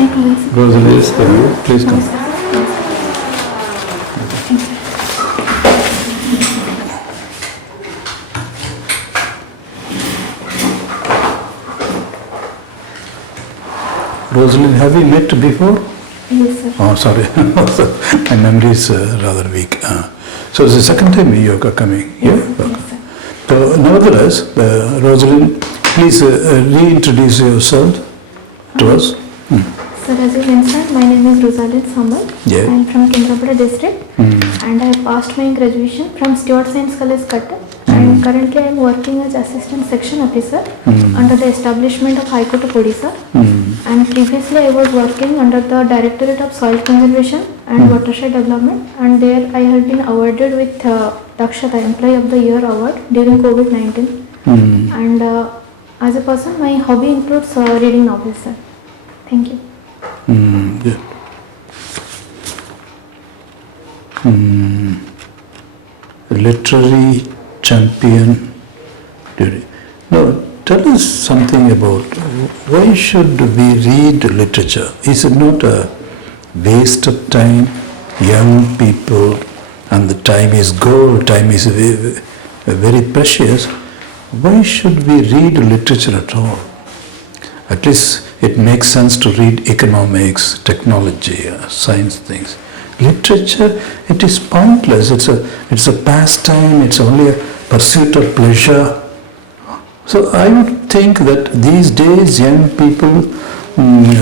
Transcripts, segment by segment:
Rojalin is for you. Please come. Rojalin, have we met before? Yes, sir. Oh, sorry. My memory is rather weak. So it's the second time you are coming here? Yes, Okay. yes, sir. So, nevertheless, Rojalin, please reintroduce yourself to us. Sir, as you mentioned, my name is Rojalin Samal. Yeah. I am from Kendrapada district and I passed my graduation from Stewart Science College, Cuttack. And currently I am working as Assistant Section Officer under the establishment of High Court of Odisha. And previously I was working under the Directorate of Soil Conservation and Watershed Development, and there I had been awarded with Dakshata Employee of the Year award during COVID-19. And as a person, my hobby includes reading novels, sir. Thank you. Yeah. Literary champion. Now, tell us something about why should we read literature? Is it not a waste of time? Young people, and the time is gold, time is very precious. Why should we read literature at all? At least it makes sense to read economics, technology, science things. Literature, it is pointless. It's a pastime. It's only a pursuit of pleasure. So I would think that these days young people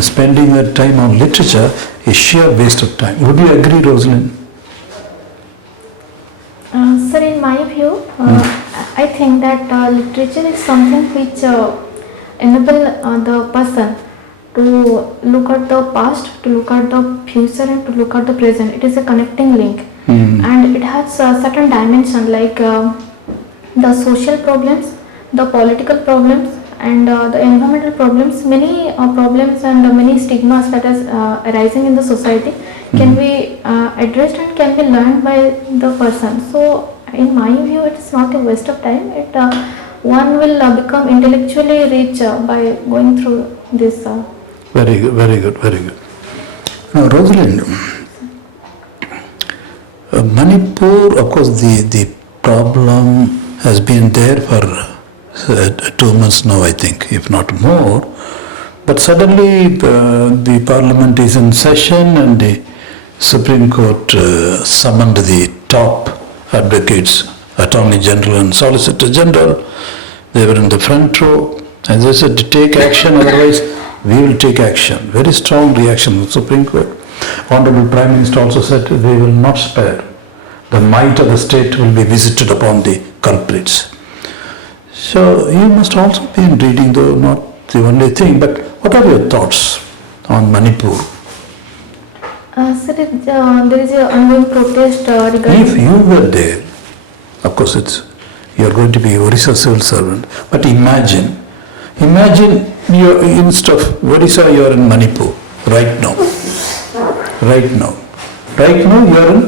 spending their time on literature is sheer waste of time. Would you agree, Rojalin? Sir, in my view, I think that literature is something which enable the person to look at the past, to look at the future, and to look at the present. It is a connecting link, and it has certain dimension like the social problems, the political problems, and the environmental problems. Many problems and many stigmas that is arising in the society can be addressed and can be learned by the person. So, in my view, it is not a waste of time. One will become intellectually rich by going through this. Very good, very good, very good. Now, Rojalin, Manipur, of course, the problem has been there for 2 months now, I think, if not more. But suddenly the Parliament is in session and the Supreme Court summoned the top advocates, Attorney General and Solicitor General. They were in the front row and they said to take action, otherwise we will take action. Very strong reaction from the Supreme Court. Honorable Prime Minister also said we will not spare. The might of the state will be visited upon the culprits. So you must also be reading, though not the only thing, but what are your thoughts on Manipur? Sir, there is an ongoing protest regarding... If you were there, of course you are going to be Odisha civil servant, but imagine you instead of Odisha, you are in Manipur right now. Right now you are in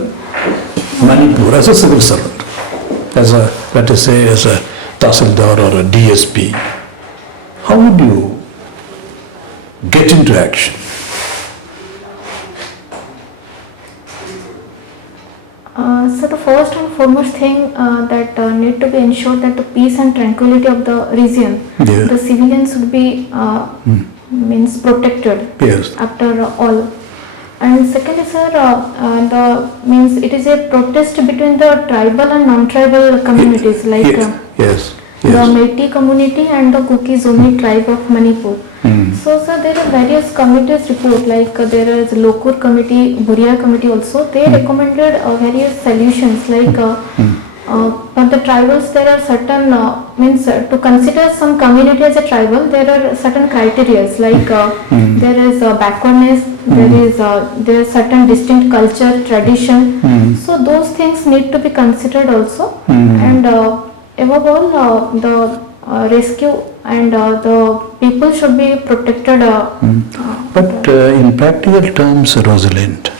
Manipur as a civil servant, as a, let us say, as a Tahsildar or a DSP. How would you get into action? So the first and foremost thing that need to be ensured that the peace and tranquility of the region, the civilians should be means protected. Yes. After all. And secondly, sir, the means it is a protest between the tribal and non-tribal communities like yes. the Meitei community and the Kuki-Zomi tribe of Manipur. So, sir, there are various committees report like there is Lokur committee, Buriya committee also. They recommended various solutions like for the tribals there are certain means to consider some community as a tribal there are certain criteria like there is backwardness, there is certain distinct culture, tradition. So those things need to be considered also, and above all the rescue and the people should be protected. But in practical terms, Rosalind,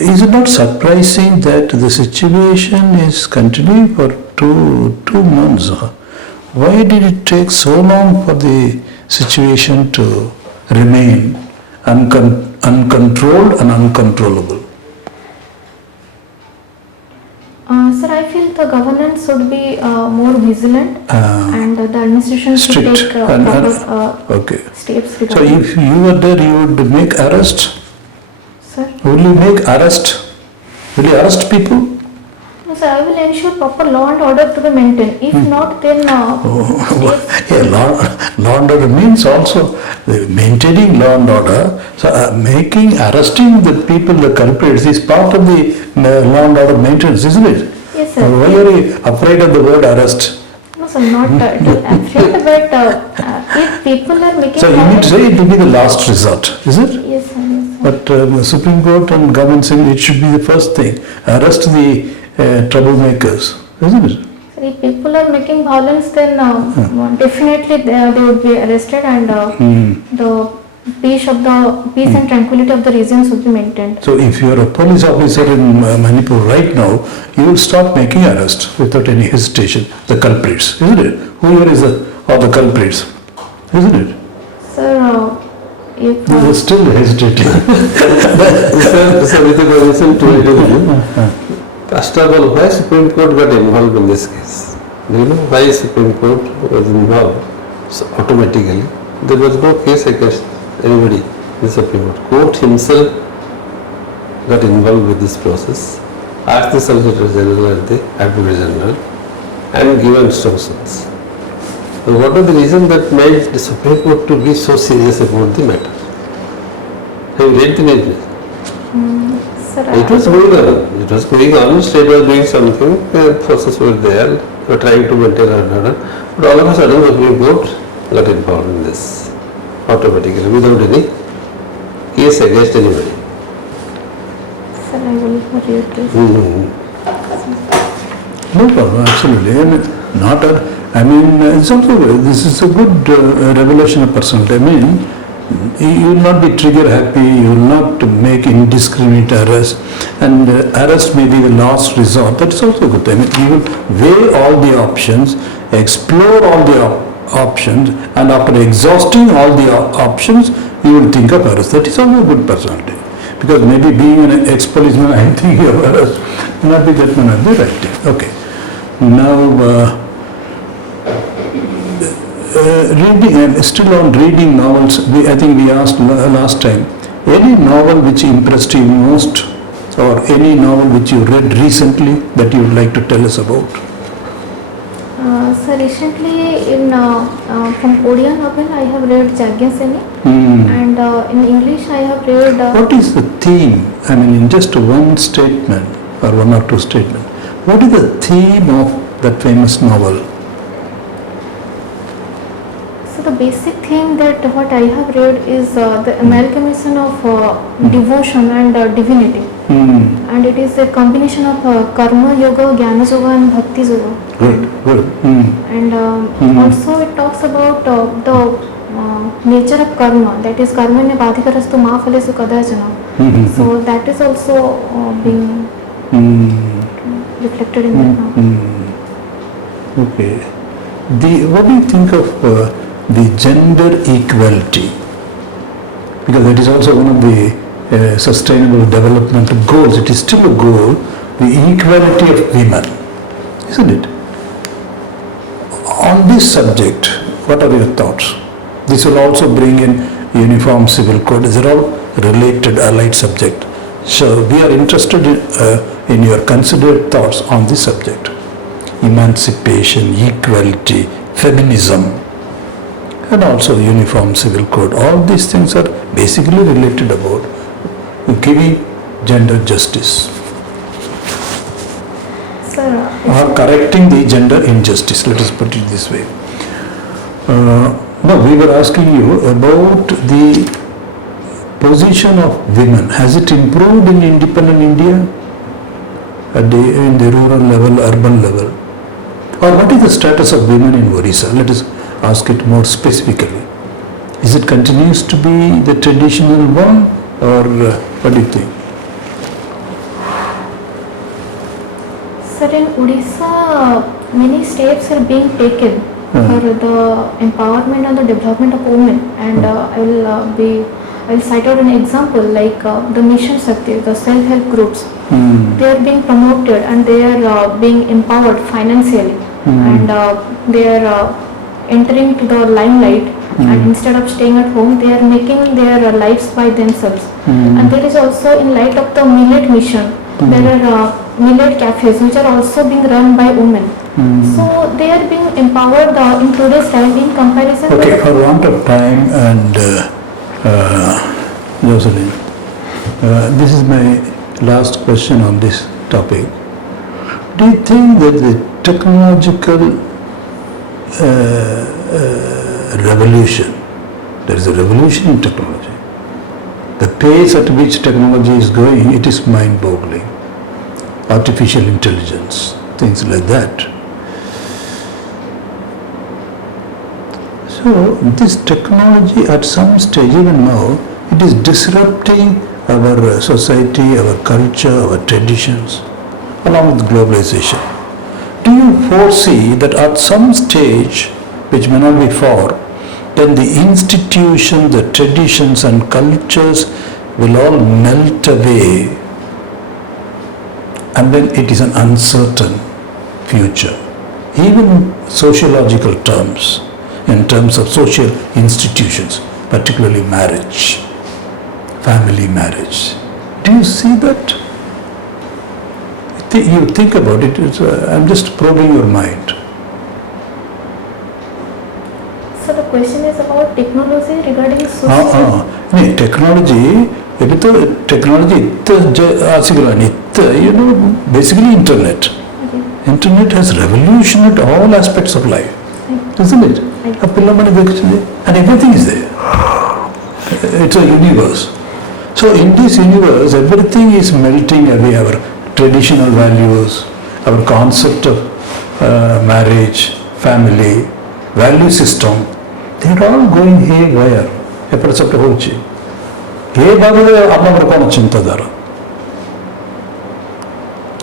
is it not surprising that the situation is continuing for two months? Why did it take so long for the situation to remain uncontrolled and uncontrollable? Sir, I feel the governance should be more vigilant and the administration should Strict take and- proper Okay. steps So regarding. if you were there, you would make arrest? Sir, Will you make arrest? Will you arrest people? no, sir, I will ensure proper law and order to be maintained. If not, then steps. Yeah, law and order means also maintaining law and order. So arresting the people, the culprits is part of the law and order maintenance, isn't it? Yes, sir. Why are you afraid of the word arrest? No, sir, not afraid, but if people are making So you need to say it will be the last resort, is it? Yes, sir. Yes, sir. But the Supreme Court and government saying it should be the first thing. Arrest the troublemakers, isn't it? If people are making violence, then definitely they would be arrested, and the peace and tranquility of the region should be maintained. So if you are a police officer in Manipur right now, you will start making arrests without any hesitation. The culprits, isn't it? Whoever is the culprits, isn't it? Sir, if You are still hesitating. Sir, with the permission to interview, first of all, why Supreme Court got involved in this case? Do you know why Supreme Court was involved? So automatically, there was no case against anybody in the Supreme Court. Court himself got involved with this process, asked the Solicitor General and the Advocate General, and given instructions. So what was the reason that made the Supreme Court to be so serious about the matter? Have you read the news? sir, It was going on. It was going on. State was doing something. Forces were there. Were trying to maintain order. But all of a sudden, the Supreme Court got involved in this automatically, without any case against anybody. sir, I will read this. No problem, absolutely. And not a, I mean, it's also, this is a good revelation of personality. I mean, you will not be trigger happy, you will not make indiscriminate arrest, and arrest may be the last resort. That's also good. I mean, you will weigh all the options, explore all the options, and after exhausting all the options, you will think of arrest. That is also a good personality. Because maybe being an ex-policeman, I think of arrest may not be that man of the right thing. Okay. Now, reading, and still on reading novels, I think we asked last time, any novel which impressed you most, or any novel which you read recently that you would like to tell us about? So recently from Odia novel I have read Jagyaseni, and in English I have read What is the theme? I mean, in just one statement or one or two statements, what is the theme of that famous novel? so the basic thing that what I have read is the amalgamation of devotion and divinity, and it is a combination of karma yoga, jnana yoga and bhakti yoga. Good, good. And also it talks about the nature of karma, that is karmanya badhikarastu ma phalesu kadachana. So that is also being reflected in that now. Okay. What do you think of the gender equality? Because that is also one of the sustainable development goals. It is still a goal, the equality of women, isn't it? On this subject, what are your thoughts? This will also bring in uniform civil code. These are all related, allied subject. So we are interested in your considered thoughts on this subject. Emancipation, equality, feminism, and also uniform civil code. All these things are basically related about giving gender justice. Sir, Or correcting the gender injustice, let us put it this way. No, we were asking you about the position of women. Has it improved in independent India? In the rural level, urban level? Or what is the status of women in Odisha? Let us ask it more specifically. Is it continues to be the traditional one, or what do you think? sir, in Odisha many steps are being taken for the empowerment and the development of women. And I will cite out an example like the Mission Shakti, the self-help groups. They are being promoted and they are being empowered financially, and they are entering to the limelight. And instead of staying at home, they are making their lives by themselves. And there is also, in light of the millet mission, there are millet cafes which are also being run by women. So they are being empowered in today's time in comparison. Okay, for want of time and Rojalin, this is my last question on this topic. Do you think that the technological revolution, there is a revolution in technology, the pace at which technology is going, it is mind-boggling. Artificial intelligence, things like that. So this technology at some stage, even now, it is disrupting our society, our culture, our traditions, along with globalization. Do you foresee that at some stage, which may not be far, then the institutions, the traditions and cultures will all melt away, and then it is an uncertain future, even in sociological terms, in terms of social institutions, particularly marriage, family marriage. Do you see that? You think about it, I'm just probing your mind. So the question is about technology regarding social. नहीं technology अभी तो technology basically internet. Internet has revolutionized all aspects of life, isn't it? अब पिल्ला मने देख and everything is there. It's a universe. So in this universe, everything is melting away. Our traditional values, our concept of marriage, family, value system, they are all going haywire.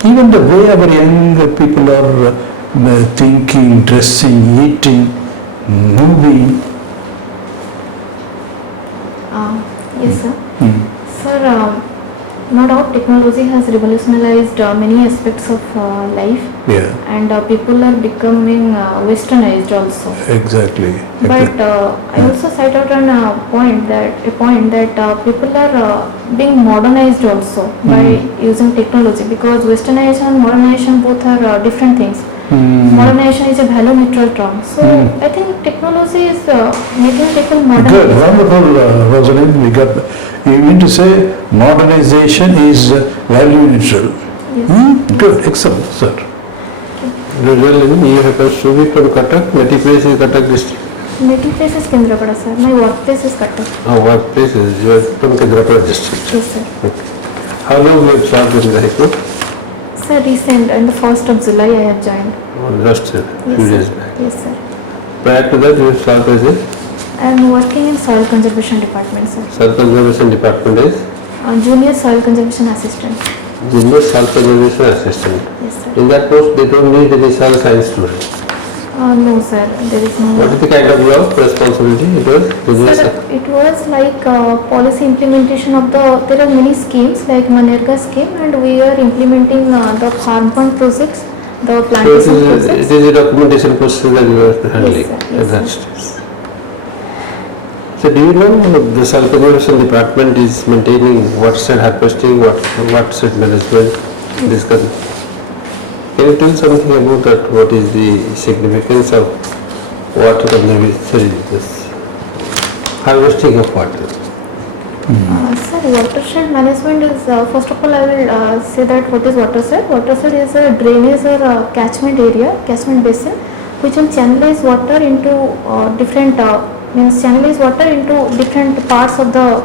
Even the way our young people are thinking, dressing, eating, moving. Yes, sir. Sir, no doubt technology has revolutionized many aspects of life. Yeah. And people are becoming westernized also. Exactly. But I also cite out a point that people are being modernized also by using technology, because westernization and modernization both are different things. Modernization is a value neutral term. So I think technology is making people modern. Good, wonderful, Rojalin. You mean to say modernization is value neutral? Yes. Good, excellent, sir. Rojalin, you have a Suvi from Cuttack, native place is Cuttack district. Native place is Kendrapada, sir. My workplace is Cuttack. Our workplace is, you are from Kendrapada district. Yes, sir. Okay. How long you have served in the High Court? Sir, recent, on the 1st of July I have joined. Just a few days back. Yes, sir. Prior to that, you have served as a I am working in soil conservation department, sir. soil conservation department is Junior soil conservation assistant. junior soil conservation assistant. Yes, sir. In that post, they don't need any soil science student. No, sir. There is no. What is the kind of job responsibility it was? Junior Sir, soil- it was like policy implementation of the. There are many schemes like Manrega scheme, and we are implementing the farm fund projects, the So plantation it projects. is a documentation process that you are handling sir. at Yes, that sir. stage. So do you know the soil conservation department is maintaining watershed harvesting, watershed management, this kind of. Can you tell something about that? What is the significance of water conservation, this harvesting of water? Sir, watershed management is, first of all, I will say that what is watershed. Watershed is a drainage or catchment area, catchment basin, which will channelize water into channelize water into different parts of the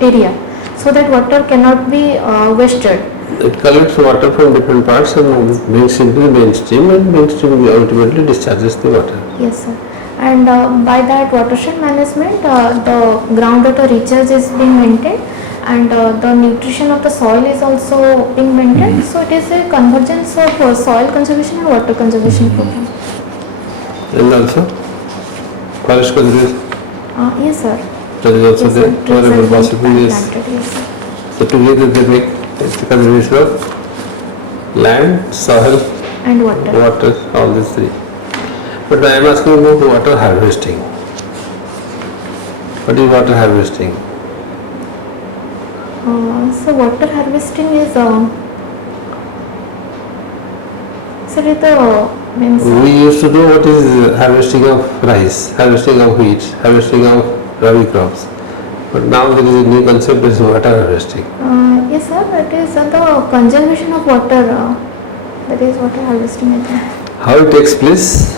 area, so that water cannot be wasted. It collects water from different parts and brings into the mainstream, and mainstream ultimately discharges the water. Yes, sir. And by that watershed management, the groundwater recharge is being maintained, and the nutrition of the soil is also being maintained. So it is a convergence of soil conservation and water conservation program. And also forest conservation. Yes, sir. That is also Yes, there. sir. Trees Wherever are possible, being yes. planted, yes, sir. So together they make the conservation of land, soil, And water. water, all these three. But I am asking about water harvesting. What is water harvesting? So water harvesting is sir, it means We used to know what is harvesting of rice, harvesting of wheat, harvesting of rabi crops. But now there is a new concept, is water harvesting. yes, sir. That is the conservation of water. That is water harvesting, I think. How it takes place?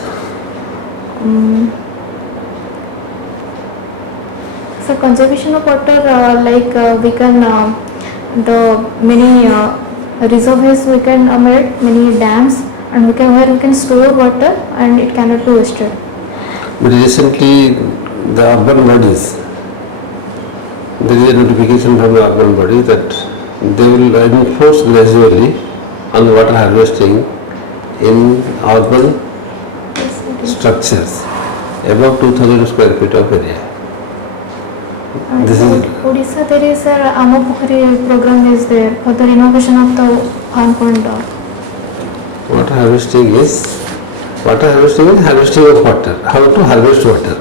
So conservation of water, we can the many reservoirs we can make, many dams, and where we can store water and it cannot be wasted. But recently the urban bodies, there is a notification from the urban body that they will enforce gradually on water harvesting in urban Yes, it is. structures above 2000 square feet of area. This In is- Odisha, there is a Amapokhari program is there for the renovation of the farm pond. Water harvesting is harvesting of water. How to harvest water?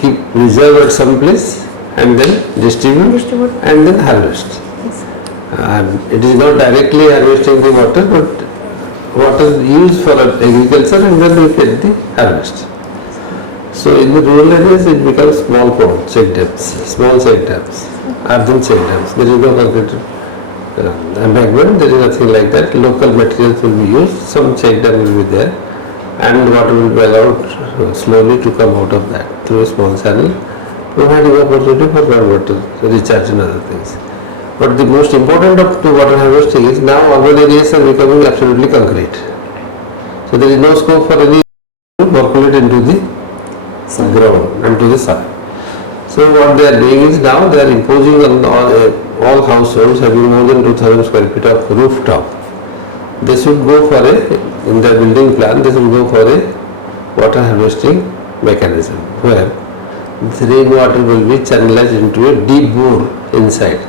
Keep reserve at some place and then distribute Distribute. and then harvest. Yes. It is not directly harvesting the water, but water used for agriculture and then we get the harvest. So in the rural areas it becomes small pond, check dams, small check dams, earthen check dams. There is no concrete embankment, there is nothing like that. Local materials will be used, some check dam will be there, and water will be allowed slowly to come out of that through a small channel, providing opportunity for groundwater recharge and other things. But the most important of the water harvesting is now urban areas are becoming absolutely concrete. So there is no scope for any to percolate into the ground and to the soil. So what they are doing is now they are imposing on all households having more than 2000 square feet of rooftop. They should go for in their building plan, they should go for a water harvesting mechanism where the rainwater will be channelized into a deep bore inside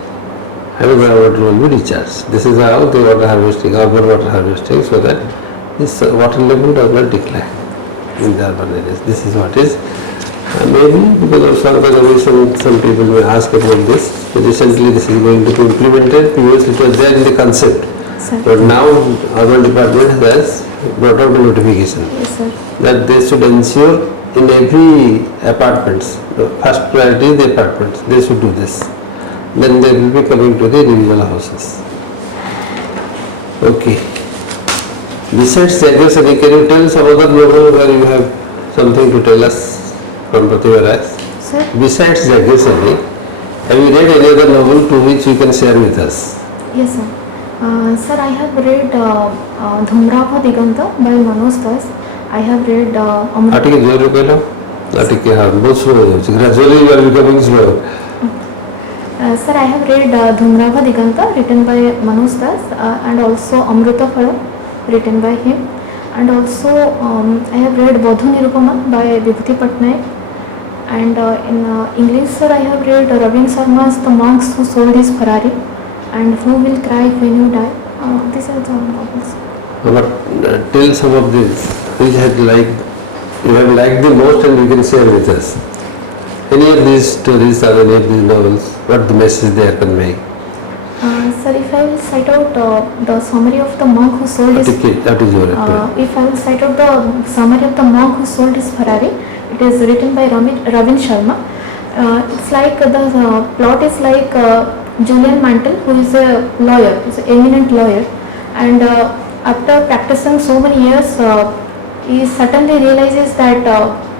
and the groundwater will be recharged. This is how the water harvesting, urban water harvesting, so that this water level does not decline in the urban areas. This is what is. Maybe because of some conservation, some people may ask about this. Recently this is going to be implemented. Previously it was there in the concept. Sir. But now urban department has brought out a notification Yes, sir. that they should ensure in every apartments, the first priority is the apartments, they should do this. Then they will be coming to the individual houses. Okay. Besides Jagasani, can you tell some other novel where you have something to tell us from Pratibha Rai? Sir. Besides Jagasani, have you read any other novel to which you can share with us? Yes, sir. Sir, I have read Dhumrava Diganta by Manoj Das. I have read Aa ଟିକେ ଜୋରରେ କହିଲ ଆ ଟିକେ ହଁ ବହୁତ slow ହେଇଯାଉଛି gradually you are becoming slow. Sir, I have read Dhumrava Diganta written by Manoj Das and also Amrita Phala written by him, and also I have read Bodhu Nirupama by Vibhuti Patnaik, and in English, sir, I have read Ravin Sharma's The Monks Who Sold His Ferrari and Who Will Cry When You Die. These are the novels. But tell some of these which you have liked the most and you can share with us. Any of these stories or any of these novels, what the message they are conveying? Sir, if I will cite out the summary of the monk who sold his That is your if I will cite out the summary of the monk who sold his Ferrari, it is written by Ravin Sharma. It's like the plot is like Julian Mantle, who is a lawyer, is an eminent lawyer, and after practicing so many years, he suddenly realizes that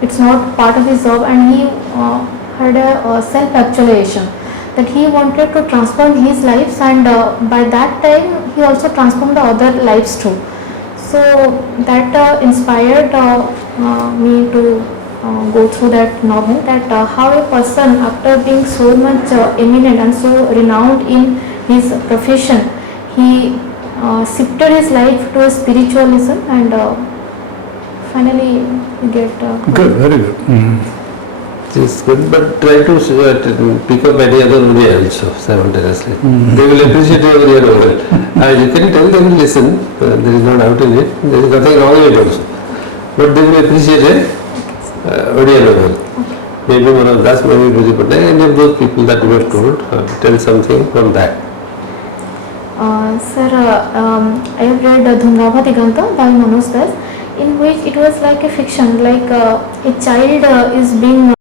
it's not part of his job, and he had a self-actualization that he wanted to transform his lives, and by that time he also transformed the other lives too. So that inspired me to go through that novel, that how a person after being so much eminent and so renowned in his profession, he shifted his life to spiritualism, and finally we get Good, very good. It's good, but try to pick up any other Odia also simultaneously. They will appreciate your Odia novel. You can tell them, listen, there is no doubt in it, there is nothing wrong in it also. But they will appreciate Odia novel. Maybe one of that, maybe Bhujipatna, any of those people that you have told, tell something from that. Sir, I have read Dhungava Diganta by Manoj Das, in which it was like a fiction, like a child is being